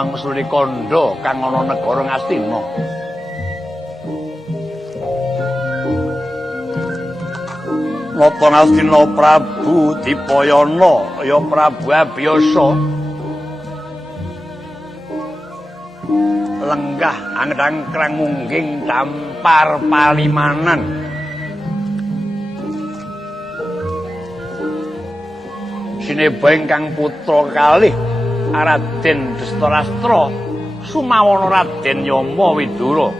wangsuli kandha kang ana negara Ngastina. Nata Ngastina Prabu Dipayana ya Prabu Abiyasa lenggah angdang-krang mungging dampar palimanan sineba ingkang putra kalih Raden Dastarastra sumawana Raden Yama Widura.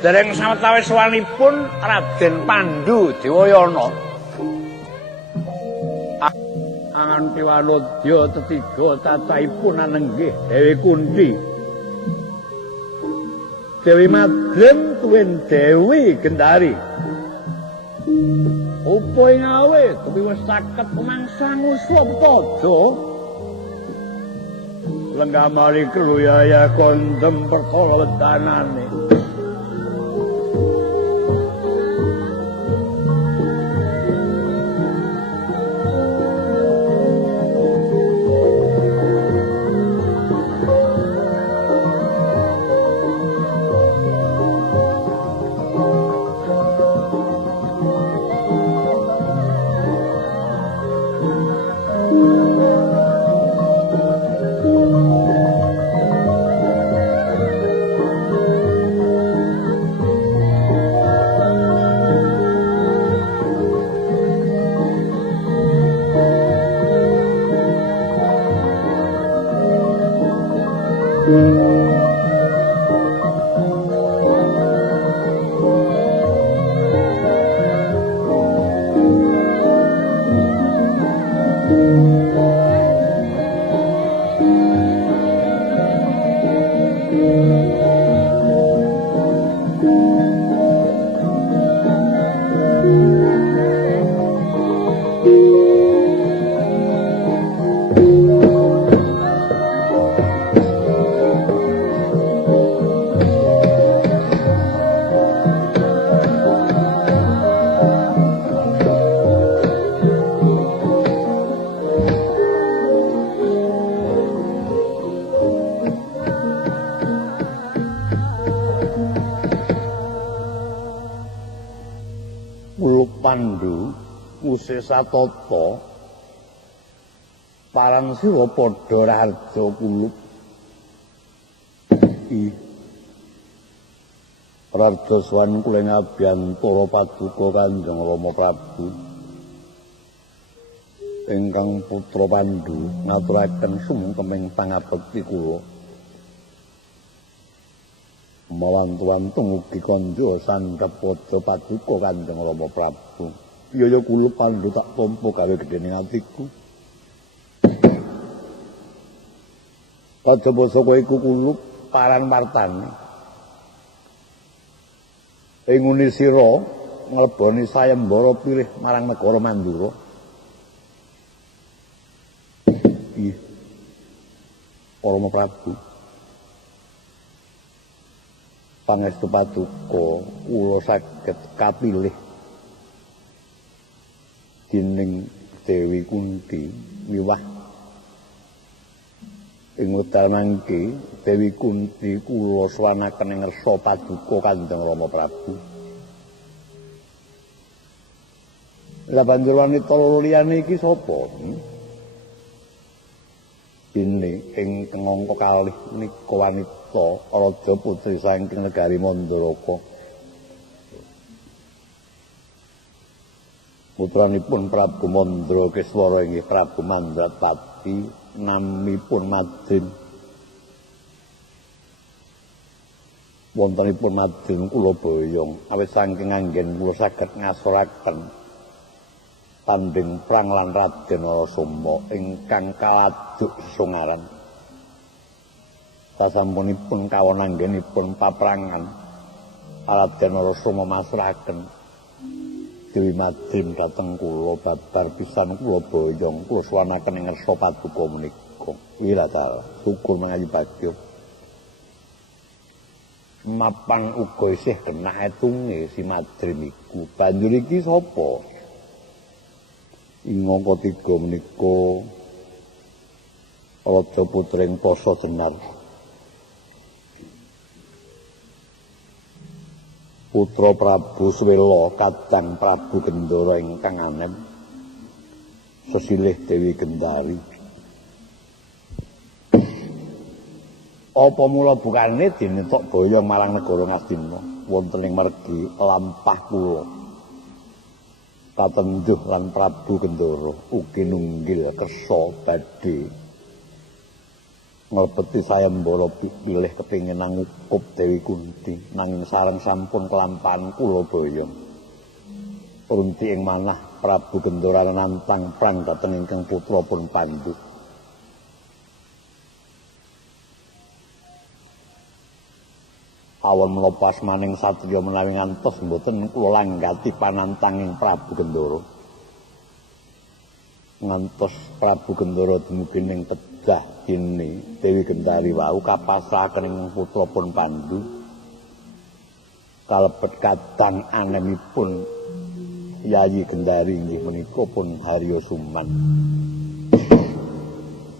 Dereng sawetawis wanipun Raden Pandhu Dewayana angan piwanodya tetiga cacahipun anenggih Dewi Kunthi, Dewi Madrim tuwin Dewi Gendari. Apa ing awit tapi wis saged pemangsang Usapada lenggah mari keluyaya kondem perkara wedanane. Satata parang sira padha raja kulup. Raja Swan kula ngabiyantara paduka Kanjeng Rama Prabu ingkang putra Pandhu ngaturaken sumkeming pangabekti kula. Mawantu-wantu ugi kandha sandhep padha paduka Kanjeng Rama Prabu. Ya kula Pandhu tak tampa gawe gedhening atiku. Kajaba saka iku kulup paran martani. Ing nguni sira ngleboni sayembara pilih marang negara Mandura. Iya. Rama Prabu. Pangestu paduka kula saged kapilih dening Dewi Kunthi miwah ing wekdal mangke Dewi Kunthi kula swanaken ing ngarsa paduka Kanjeng Rama Prabu. Lah banjur wanita loro liyane iki sapa? Dene ing angka kalih nika wanita raja putri saking negari Mandaraka. Putranipun Prabu Mandrakeswara inggih Prabu Mandratpati, namipun Madin. Wontenipun Madin kula boyong, awit saking anggen kula saged ngasoraken tanding prang lan Raden Narasoma ingkang kaladuk sesungaran. Sasampunipun kawon anggenipun paprangan, Raden Narasoma masrahaken Dewi Madrim dhateng kula babar pisan kula boyong kula swanaken ing ngarsa paduka menika. Wiradal syukur mangayu bagya. mapan uga isih kena etunge si Madrim iku. Banjur iki sapa? Ing angka 3 menika Raja putring Pasa Jenar. Putra Prabu Swela kadang Prabu Gendara ingkang anem sesilih Dewi Gendari. Apa mula bukane dinetok boyong marang negara Ngastina wonten ing mergi lampah kula. Katenduh lan Prabu Gendara ugi nunggil kersa badhe nglebeti sayembara pilih kepingin ngukup Dewi Kunti nanging sareng sampun kelampahan kula boyong. Runti ing manah Prabu Gendara nantang prang dhateng ingkang putra pun Pandu. Awan melepas maning satriya menawi ngantos mboten kula langgati panantanging Prabu Gendara. Ngantos Prabu Gendara dumugi ning kedah dene Dewi Gendari wau kapasrahaken ing putra pun Pandu. Kalebet kadang anemipun Yayi Gendari inggih menika pun Harya Suman.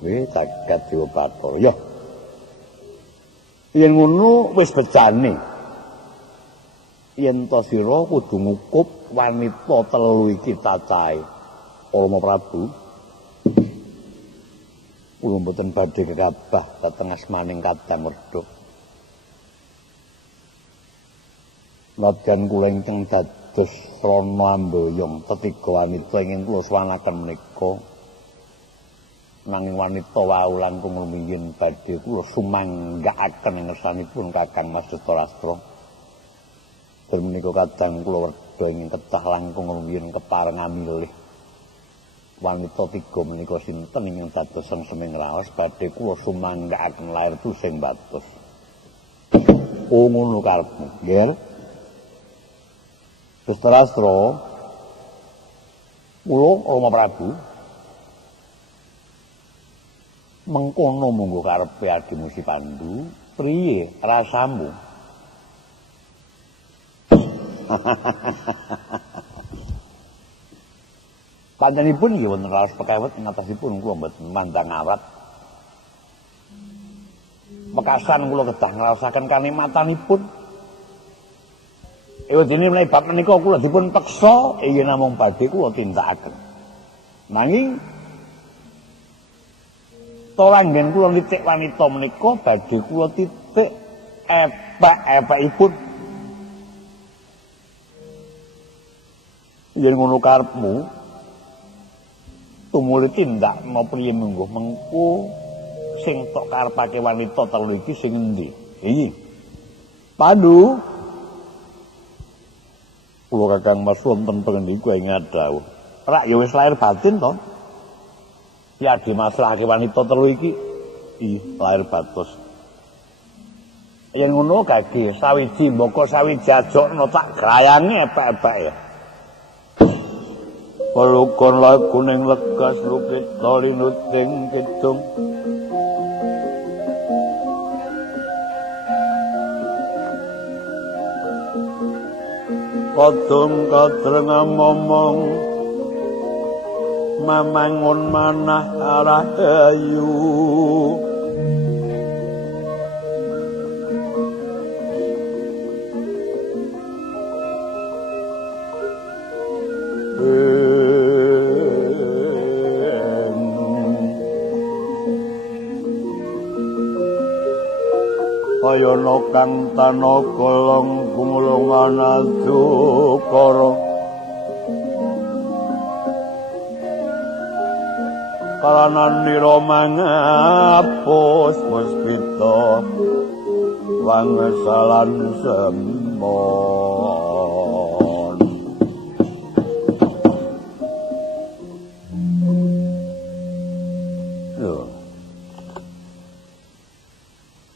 Caket Dewa Bathara. Ya. Yen ngono wis becane. Yen to sira kudu ngukup wanita telu iki cacahe. Rama Prabu. Kula mboten badhe gegabah dhateng asmaning Kadang Werda. Nadyan kula ingkang dados Rana Amboyong tetiga wanita ingin kula swanaken menika. Nanging wanita wau langkung rumiyin badhe kula sumanggaaken ing ngersanipun Kakang Mas Dhestharastra. Dur menika Kadang kula Werda ingin kedah langkung rumiyin kepareng amilih. Wanita tiga menika sinten ingkang dados seming raos badhe kula sumanggaaken lair tusing batos. Oh ngono karepmu, nggih. Dhestharastra kula Rama Prabu mengkono munggo karepe adimu si Pandu, priye rasamu? Panjenenganipun nggih wonten raos pekawet ngatasipun kula mboten mandang awrat. Mekasan kula kedah ngraosaken kanikmatanipun. Dene menawi bab menika kula dipun peksa inggih namung badhe kula tindakaken. Nanging tolanggen kula nitik wanita menika badhe kula titik epek-epekipun. Yen ngono karepmu tumuli tindak napa yen munggo mengko sing tok karepake wanita telu iki sing endi? Iki. Pandu. Kula Kakang Mas wonten pangandika ing adhawuh. Rak ya wis lair batin to. Ya dimaslahake wanita telu iki. Lair batos. Yen ngono gage sawiji mbaka sawiji ajokno tak grayangi epek-epek ya. Pelukon lagu ning legas lukit linuting kidung. Kadung kadreng momong mamangun manah arah ayu. Ayana kang tanaga gumulungan adukara kalananira mangapus puspita wangesalan semon.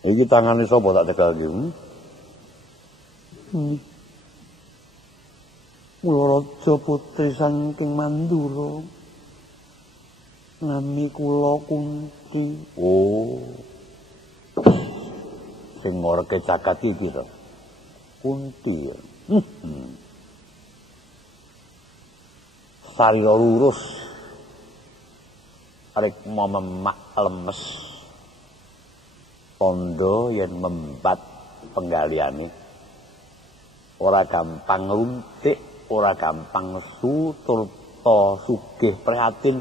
Iki tangane sapa tak tegal iki? Kula Raja Putri saking Mandura. Nami kula Kunti. Oh. Sing ngoreke caket iki to. Kunti. Sarira lurus. Rikma memak lemes. Tondo yen membat penggaliane. Ora gampang runtik, ora gampang su, turta sugih prihatin.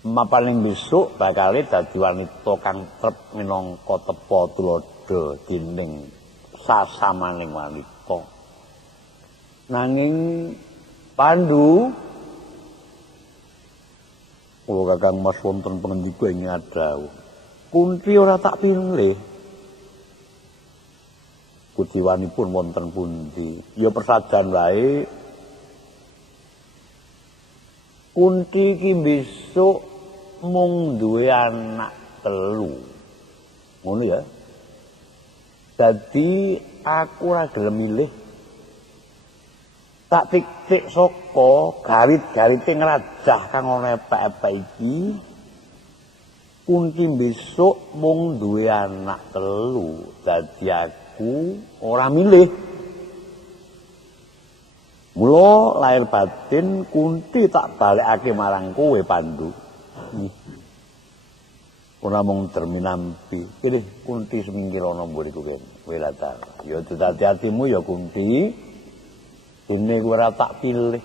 Mapaning besok bakal dadi wanita kang trep minangka tepa tuladha dening sasamaning wanita. Nanging Pandu kula Kakang Mas wonten pangendika ing adhawuh. Kunti ora tak pilih. Kuciwanipun wonten pundi? Ya persajan wae. Kunti iki besok mung duwe anak 3. Ngono ya. Dadi aku ora gelem milih. Tak tik-tik saka garit-garite ngrajah kang ana epek-epek iki. Kunti besok mung duwe anak 3. Dadi aku ora milih. Mula lahir batin Kunti tak balekake marang kowe Pandu. Ora mung derminampi. Pilih Kunti semingkir ana mburiku kene. Kowe latar. Ya dadi atimu ya Kunti. Dene kowe ora tak pilih.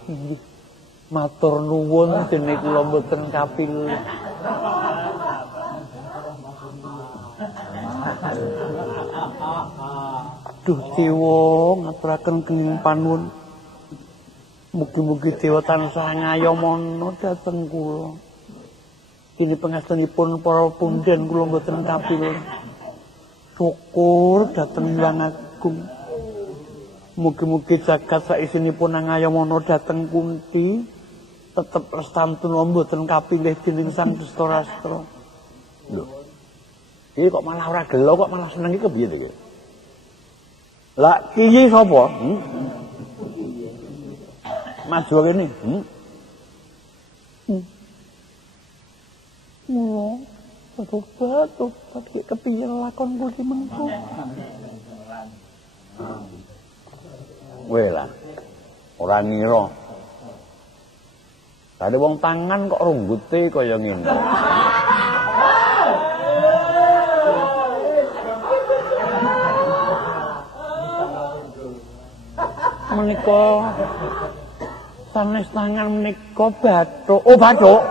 Matur nuwun dene kula mboten kapilih. Duh Dewa ngaturaken kenging panuwun. Mugi-mugi Dewa tansah ngayomana dhateng kula. Kini pangestunipun para punden kula mboten kapilih. Syukur dhateng Hyang Agung. Mugi-mugi jagat saisinipun ngayomana dhateng Kunti. Tetep lestantun mboten kapilih dening Sang Dustarastra. Lho. Iki kok malah ora gelo kok malah seneng iki kepiye to iki? Lah kiye sapa? Maju kene. Tobat kepiye lakon kuli mengko. Weh lah. Ora ngira. Dadi wong tangan kok runggute kaya ngene. Menika sanes tangan menika bathuk. Oh, bathuk.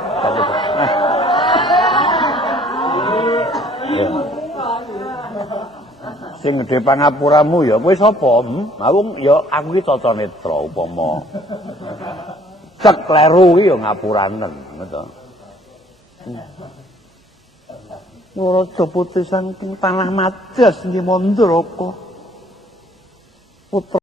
Sing gedhe pangapuramu ya kowe sapa? Aku ya aku iki Caca Netra upama. Cek kleru iki ya ngapuranen, ngono to. Nuraja putri saking tanah Majas nggih Mandraka. Putra